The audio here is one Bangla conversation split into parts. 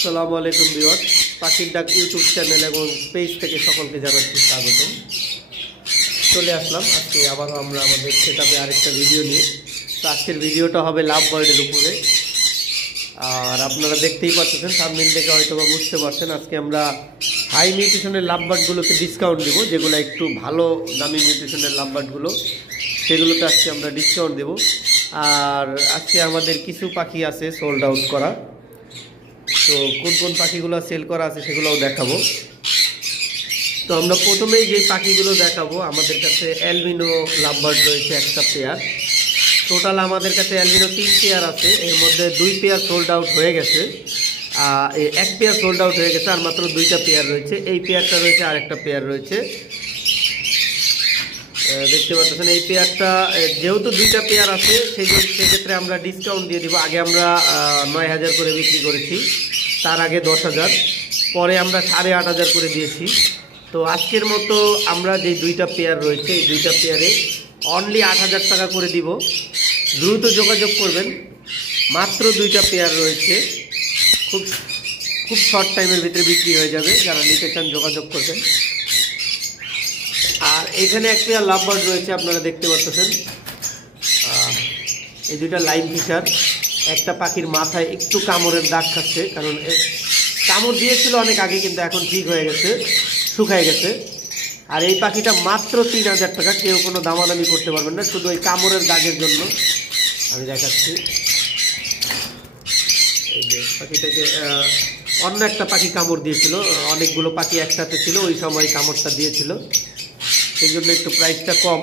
আসসালামু আলাইকুম ভিউয়ার্স, পাখির ডাক ইউটিউব চ্যানেল এবং পেজ থেকে সকলকে জানাচ্ছি স্বাগতম। চলে আসলাম আজকে আবারও আমরা আমাদের সেটআপে আরেকটা ভিডিও নিয়ে। তো আজকের ভিডিওটা হবে লাভ বার্ডের উপরে। আর আপনারা দেখতেই পাচ্ছেন, সামনে থেকে হয়তো বা বুঝতে পারছেন, আজকে আমরা হাই নিউট্রিশনের লাভ বার্ডগুলোকে ডিসকাউন্ট দেবো। যেগুলো একটু ভালো দামি নিউট্রিশনের লাভ বার্ডগুলো, সেগুলোতে আজকে আমরা ডিসকাউন্ট দেবো। আর আজকে আমাদের কিছু পাখি আছে সোল্ড আউট করা। তো কোন কোন পাখিগুলো সেল করা আছে সেগুলোও দেখাবো। তো আমরা প্রথমেই যে পাখিগুলো দেখাবো, আমাদের কাছে অ্যালবিনো লাভবার্ড রয়েছে একটা পেয়ার। টোটাল আমাদের কাছে অ্যালবিনো 3 পেয়ার আছে, এর মধ্যে 2 পেয়ার সোল্ড আউট হয়ে গেছে, 1 পেয়ার সোল্ড আউট হয়ে গেছে, আর মাত্র 2টা পেয়ার রয়েছে। এই পেয়ারটা রয়েছে, আরেকটা পেয়ার রয়েছে, দেখতে পাচ্ছেন। এই পেয়ারটা যেহেতু 2টা পেয়ার আছে, সেক্ষেত্রে আমরা ডিসকাউন্ট দিয়ে দিব। আগে আমরা 9,000 করে বিক্রি করেছি, তার আগে 10,000, পরে আমরা 8,500 করে দিয়েছি। তো আজকের মতো আমরা যে 2টা পেয়ার রয়েছে, এই 2টা পেয়ারে অনলি 8,000 টাকা করে দিব। দ্রুত যোগাযোগ করবেন, মাত্র 2টা পেয়ার রয়েছে, খুব শর্ট টাইমের ভিতরে বিক্রি হয়ে যাবে। যারা নিতে চান যোগাযোগ করবেন। আর এখানে এক পেয়ার লাভবার্ড রয়েছে, আপনারা দেখতে পাচ্ছেন। এই 2টা লাইন ফিশার। একটা পাখির মাথায় একটু কামড়ের দাগ খাচ্ছে, কারণ কামড় দিয়েছিল অনেক আগে, কিন্তু এখন ঠিক হয়ে গেছে, শুকায় গেছে। আর এই পাখিটা মাত্র 3,000 টাকা, কেউ কোনো দামাদামি করতে পারবেন না, শুধু ওই কামড়ের দাগের জন্য। আমি দেখাচ্ছি, এই যে পাখিটাকে অন্য একটা পাখি কামড় দিয়েছিল, অনেকগুলো পাখি একসাথে ছিল, ওই সময় কামড়টা দিয়েছিল, সেই জন্য একটু প্রাইসটা কম।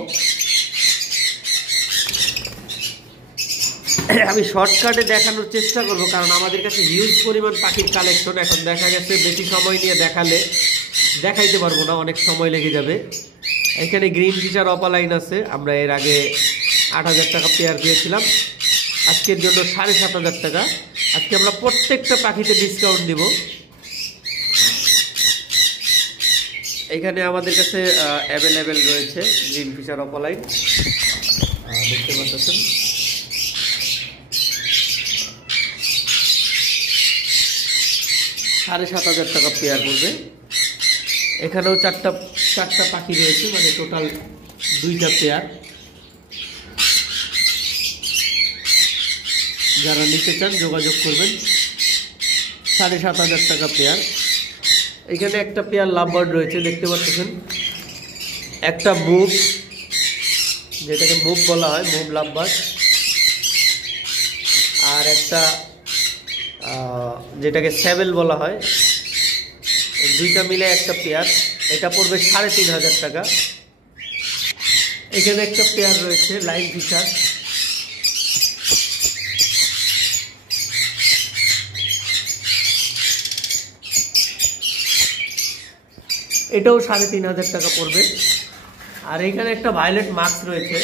আমি শর্টকাটে দেখানোর চেষ্টা করব, কারণ আমাদের কাছে হিউজ পরিমাণ পাখির কালেকশন। এখন দেখা গেছে বেশি সময় নিয়ে দেখালে দেখাইতে পারবো না, অনেক সময় লেগে যাবে। এখানে গ্রিন ফিশার অপালাইন আছে, আমরা এর আগে 8,000 টাকা পেয়ার দিয়েছিলাম, আজকের জন্য 7,500 টাকা। আজকে আমরা প্রত্যেকটা পাখিতে ডিসকাউন্ট দিব। এখানে আমাদের কাছে অ্যাভেলেবেল রয়েছে গ্রিন ফিশার অপালাইন, দেখতে পাচ্ছেন। $7,500 টাকা পেয়ার পড়বে। এখানেও চারটা পাখি রয়েছে, মানে টোটাল 2টা পেয়ার। যারা নিতে চান যোগাযোগ করবেন। 7,500 টাকা পেয়ার। এখানে একটা পেয়ার লাভবার্ড রয়েছে, দেখতে পাচ্ছেন। একটা মুভ, যেটাকে মুভ বলা হয়, মুভ লাভবার্ড। আর একটা যেটাকে স্যাবেল বলা হয়। 2টা মিলে একটা পেয়ার, এটা পড়বে 3,500 টাকা। এখানে একটা পেয়ার রয়েছে লাইন ফিশার, এটাও 3,500 টাকা পড়বে। আর এখানে একটা ভায়োলেট মাস্ক রয়েছে,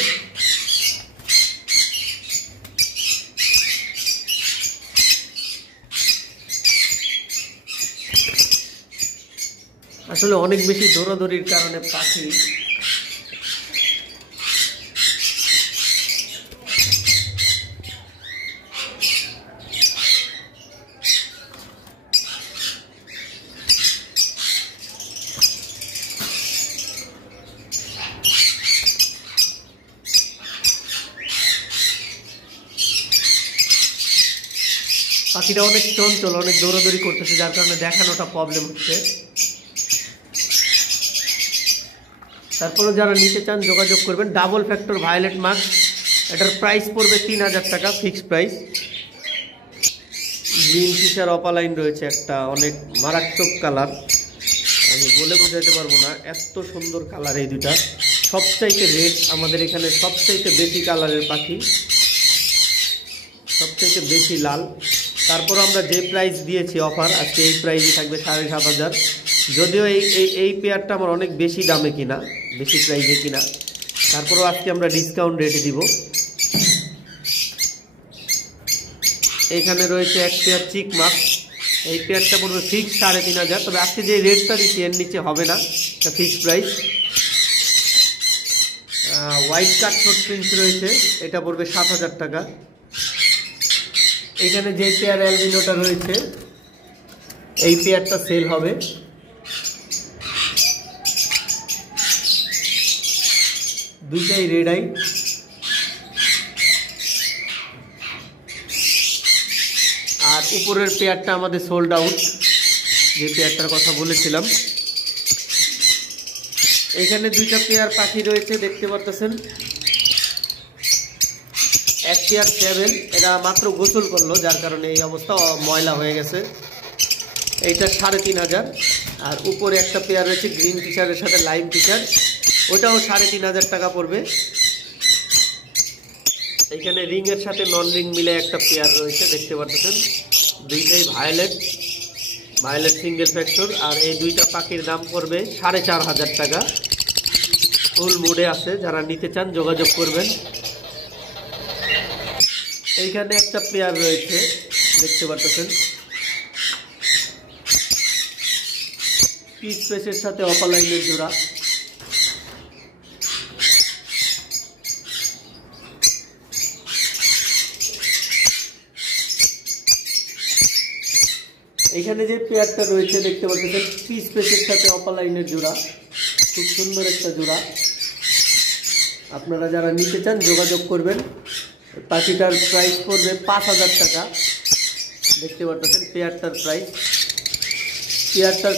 আসলে অনেক বেশি দৌড়াদৌড়ির কারণে পাখি পাখিটা অনেক চঞ্চল, অনেক দৌড়াদৌড়ি করতেছে, যার কারণে দেখানোটা প্রবলেম হচ্ছে। তারপরে যারা নিতে চান যোগাযোগ করবেন। ডাবল ফ্যাক্টর ভায়োলেট মাস্ক, এটার প্রাইস পড়বে 3,000 টাকা, ফিক্সড প্রাইস। গ্রিন ফিশার অপালাইন রয়েছে একটা, অনেক মারাত্মক কালার, আমি বলে বোঝাতে পারবো না, এত সুন্দর কালার এই 2টা। সবচাইতে রেড, আমাদের এখানে সবচাইতে বেশি কালারের পাখি, সবচাইতে বেশি লাল। তারপর আমরা যে প্রাইস দিয়েছি অফার, আজকে এই প্রাইসই থাকবে 7,500। যদিও এই পেয়ারটা আমার অনেক বেশি দামে কিনা, বেশি প্রাইসে কিনা, তারপরেও আজকে আমরা ডিসকাউন্ট রেটে দিব। এখানে রয়েছে এক পেয়ার চিক মাস্ক, এই পেয়ারটা পড়বে ফিক্সড 3,500। তবে আজকে যে রেটটা দিচ্ছি এর নিচে হবে না, এটা ফিক্সড প্রাইস। হোয়াইট কাট ফুটপ্রিন্টস রয়েছে, এটা পড়বে 7,000 টাকা। এখানে যে পেয়ার অ্যালবিনোটা রয়েছে এই পেয়ারটা সেল হবে। দুইটাই রেড আই। আর উপরের পেয়ারটা আমাদের সোল্ড আউট, যে পেয়ারটার কথা বলেছিলাম। এখানে দুইটা পেয়ার পাখি রয়েছে, দেখতে পারতেছেন। এক পেয়ার 7, এরা মাত্র গোসল করলো, যার কারণে এই অবস্থা, ময়লা হয়ে গেছে। এইটা 3500। আর উপরে একটা পেয়ার রয়েছে গ্রিন ফিশারের সাথে লাইম ফিশার, ওটাও 3500 টাকা পড়বে। এইখানে রিং এর সাথে নন রিং মিলে একটা পেয়ার রয়েছে, দেখতে পাচ্ছেন। দুইটাই ভায়োলেট সিঙ্গেল ফ্যাক্টর। আর এই দুইটা পাখির দাম পড়বে 4500 টাকা। ফুল মুডে আছে, যারা নিতে চান যোগাযোগ করবেন। এইখানে একটা পেয়ার রয়েছে, দেখতে পাচ্ছেন। পিস পেসের সাথে অপালাইনের জোড়া। এখানে যে পেয়ারটা রয়েছে, দেখতে পাচ্ছেন, পিস পেসের সাথে অপালাইনের জোড়া, খুব সুন্দর একটা জোড়া। আপনারা যারা নিতে চান যোগাযোগ করবেন। পাখিটার প্রাইস পড়বে 5000 টাকা। দেখতে পাচ্ছেন পেয়ারটার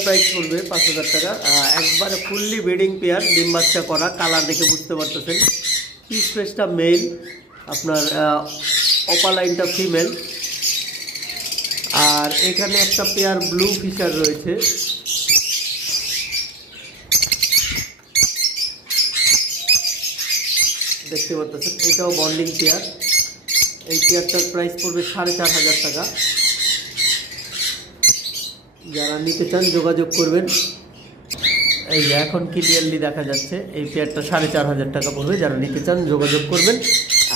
প্রাইস পড়বে 5000 টাকা। একবারে ফুললি ব্রিডিং পেয়ার, ডিম বাচ্চা করা, কালার দেখে বুঝতে পারতেছেন। পিস পেসটা মেল, আপনার অপালাইনটা ফিমেল। আর এখানে একটা পেয়ার ব্লু ফিশার রয়েছে, দেখতে পাচ্ছেন। এটাও বন্ডিং পেয়ার। এই পেয়ারটার প্রাইস পড়বে 4500 টাকা। যারা নিতে চান যোগাযোগ করবেন। এই যে এখন ক্লিয়ারলি দেখা যাচ্ছে, এই পেয়ারটা 4500 টাকা পড়বে। যারা নিতে চান যোগাযোগ করবেন।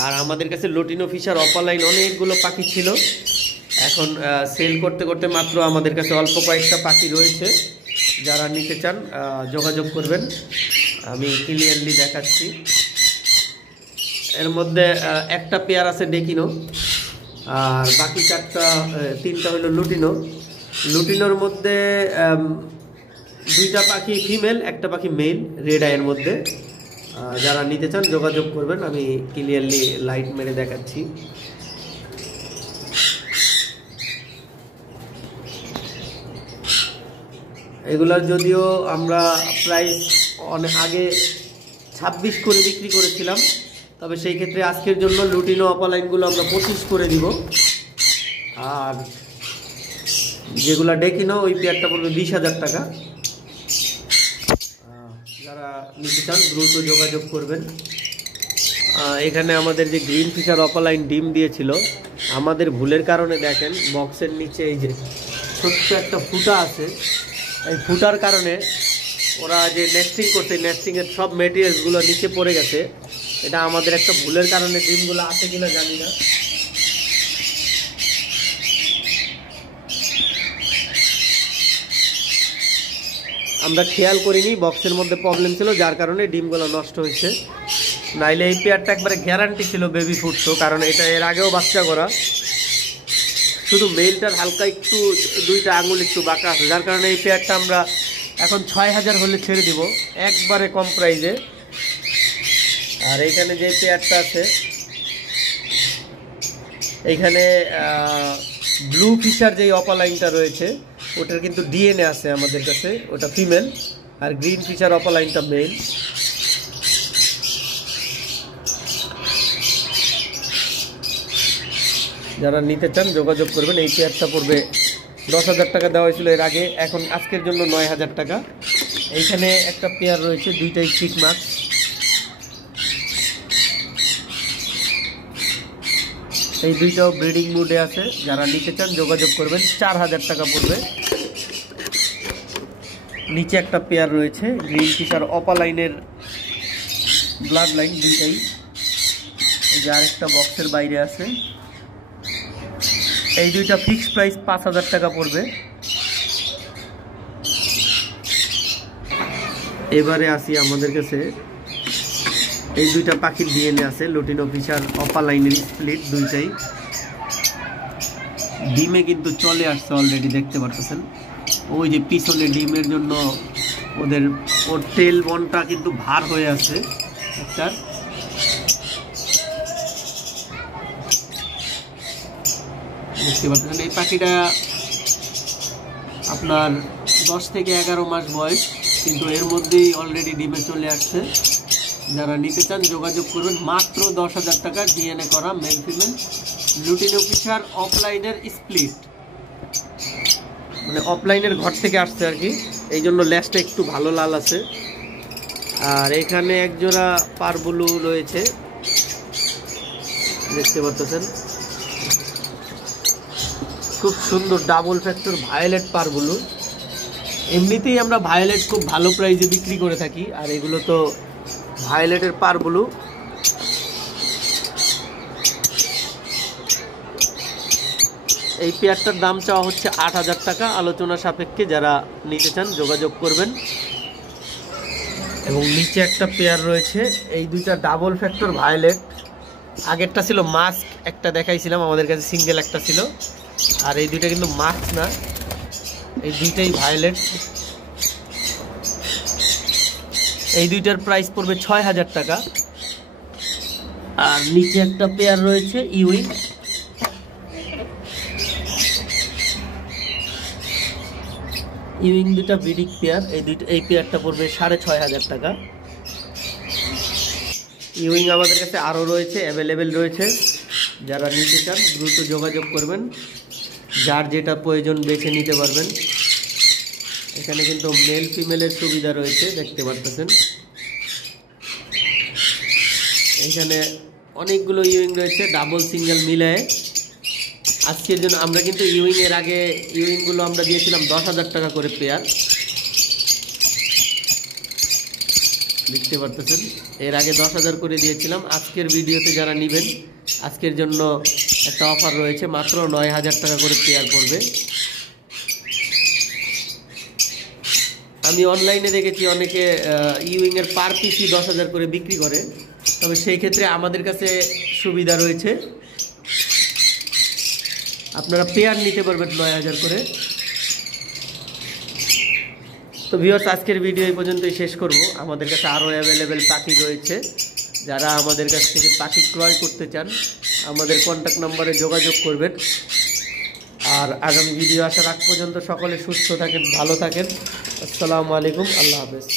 আর আমাদের কাছে লটিনো ফিশার, অপালাইন অনেকগুলো পাখি ছিল, এখন সেল করতে করতে মাত্র আমাদের কাছে অল্প কয়েকটা পাখি রয়েছে। যারা নিতে চান যোগাযোগ করবেন। আমি ক্লিয়ারলি দেখাচ্ছি। এর মধ্যে একটা পেয়ার আছে ডেকিনো, আর বাকি 3টা হলো লুটিনো। লুটিনোর মধ্যে 2টা পাখি ফিমেল, একটা পাখি মেল, রেড আইয়ের মধ্যে। যারা নিতে চান যোগাযোগ করবেন। আমি ক্লিয়ারলি লাইট মেরে দেখাচ্ছি। এগুলার যদিও আমরা প্রাইস অনেক আগে 26 করে বিক্রি করেছিলাম, তবে সেই ক্ষেত্রে আজকের জন্য লুটিনো অপালাইনগুলো আমরা 25 করে দিব। আর যেগুলা ডেকিনো, ওই পেয়ারটা পড়বে 20000 টাকা। যারা নিতে চান দ্রুত যোগাযোগ করবেন। এখানে আমাদের যে গ্রিন ফিশার অপালাইন ডিম দিয়েছিল, আমাদের ভুলের কারণে দেখেন বক্সের নিচে এই যে ছোট্ট একটা ফুটা আছে। এই ফুটার কারণে ওরা যে নেস্টিং করছে, নেস্টিংয়ের সব মেটেরিয়ালসগুলো নিচে পড়ে গেছে। এটা আমাদের একটা ভুলের কারণে ডিমগুলো আছে কিনা জানি না। আমরা খেয়াল করিনি, বক্সের মধ্যে প্রবলেম ছিল, যার কারণে ডিমগুলো নষ্ট হয়েছে। নাইলে এই পেয়ারটা একবারে গ্যারান্টি ছিল বেবি ফুটতো, কারণ এটা এর আগেও বাচ্চা করা। শুধু মেলটার হালকা একটু 2টা আঙুল একটু বাঁকা আছে, যার কারণে এই পেয়ারটা আমরা এখন 6000 হলে ছেড়ে দিব, একবারে কম প্রাইজে। আর এইখানে যে পেয়ারটা আছে, এইখানে ব্লু ফিশার যেই অপালাইনটা রয়েছে, ওটার কিন্তু ডিএনএ আছে আমাদের কাছে, ওটা ফিমেল। আর গ্রিন ফিশার অপালাইনটা মেল। যারা নিতে চান যোগাযোগ করবেন। এই পেয়ারটা পড়বে 10000 টাকা দেওয়া হয়েছিল এর আগে, এখন আজকের জন্য 9000 টাকা। এইখানে একটা পেয়ার রয়েছে, 2টাই চিক মার্কস। এই 2টাও ব্রিডিং মুডে আছে। যারা নিতে চান যোগাযোগ করবেন। 4000 টাকা পড়বে। নিচে একটা পেয়ার রয়েছে গ্রিন ফিশার অপালাইনের ব্লাড লাইন, 2টাই। এই যে আরেকটা বক্সের বাইরে আছে। এই 2টা ফিক্সড প্রাইস 5000 টাকা পড়বে। এবারে আসি আমাদের কাছে এই 2টা পাখির ডিএনএ আছে, লুটিনো ফিশার অপালাইনের স্প্লিট, 2টাই। ডিমে কিন্তু চলে আসছে অলরেডি, দেখতে পারতেছেন। ওই যে পিছনে ডিমের জন্য ওর তেল বনটা কিন্তু ভার হয়ে আছে একটা। দেখতে পাচ্ছেন এই পাখিটা আপনার 10 থেকে 11 মাস বয়স, কিন্তু এর মধ্যেই অলরেডি ডিমে চলে আসছে। যারা নিতে চান যোগাযোগ করবেন। মাত্র 10,000 টাকা ডিএনএ করা মেল ফিমেল লুটিনো ফিশার, অফলাইনের স্প্লিট, মানে অফলাইনের ঘর থেকে আসছে আর কি, এই জন্য ল্যাসটা একটু ভালো লাল আছে। আর এখানে এক জোড়া পারবুলু রয়েছে, দেখতে পাচ্ছেন, খুব সুন্দর ডাবল ফ্যাক্টর ভায়োলেট পারবুলু। এমনিতেই আমরা ভায়োলেট খুব ভালো প্রাইসে বিক্রি করে থাকি, আর এগুলো তো ভায়োলেটের পারবুলু। এই পেয়ারটার দাম চাওয়া হচ্ছে 8,000 টাকা, আলোচনা সাপেক্ষে যারা নিতে চান যোগাযোগ করবেন। এবং নিচে একটা পেয়ার রয়েছে, এই দুইটা ডাবল ফ্যাক্টর ভায়োলেট। আগেরটা ছিল মাস্ক, একটা দেখাইছিলাম, আমাদের কাছে সিঙ্গেল একটা ছিল। আর এই দুইটা কিন্তু মাস্ক না, এই দুইটাই ভায়োলেট। এই দুইটার প্রাইস পড়বে 6,000 টাকা। আর নিচে একটা পেয়ার রয়েছে ইউইং, দুটা ব্রিডিং পেয়ার। এই পেয়ারটা পড়বে 6,500 টাকা। ইউইং আমাদের কাছে আরও রয়েছে, অ্যাভেলেবেল রয়েছে। যারা নিতে চান দ্রুত যোগাযোগ করবেন, যার যেটা প্রয়োজন বেছে নিতে পারবেন। এখানে কিন্তু মেল ফিমেলের সুবিধা রয়েছে, দেখতে পারতেছেন। এখানে অনেকগুলো ইউইং রয়েছে, ডাবল সিঙ্গেল মিলায়ে। আজকের জন্য আমরা কিন্তু এর আগে ইউইংগুলো আমরা দিয়েছিলাম 10,000 টাকা করে পেয়ার, দেখতে পারতেছেন। এর আগে 10,000 করে দিয়েছিলাম। আজকের ভিডিওতে যারা নেবেন, আজকের জন্য একটা অফার রয়েছে, মাত্র 9,000 টাকা করে পেয়ার পড়বে। আমি অনলাইনে দেখেছি অনেকে ইউইংয়ের পার পিসি 10,000 করে বিক্রি করে, তবে সেই ক্ষেত্রে আমাদের কাছে সুবিধা রয়েছে, আপনারা পেয়ার নিতে পারবেন 9,000 করে। তো ভিউয়ার্স, আজকের ভিডিও এই পর্যন্তই শেষ করব। আমাদের কাছে আরও অ্যাভেলেবেল পাখি রয়েছে। যারা আমাদের কাছ থেকে পাখি ক্রয় করতে চান আমাদের কন্ট্যাক্ট নম্বরে যোগাযোগ করবেন। আর আগামী ভিডিও আসার আগ পর্যন্ত সকলে সুস্থ থাকেন, ভালো থাকেন। আসসালামু আলাইকুম, আল্লাহ হাফেজ।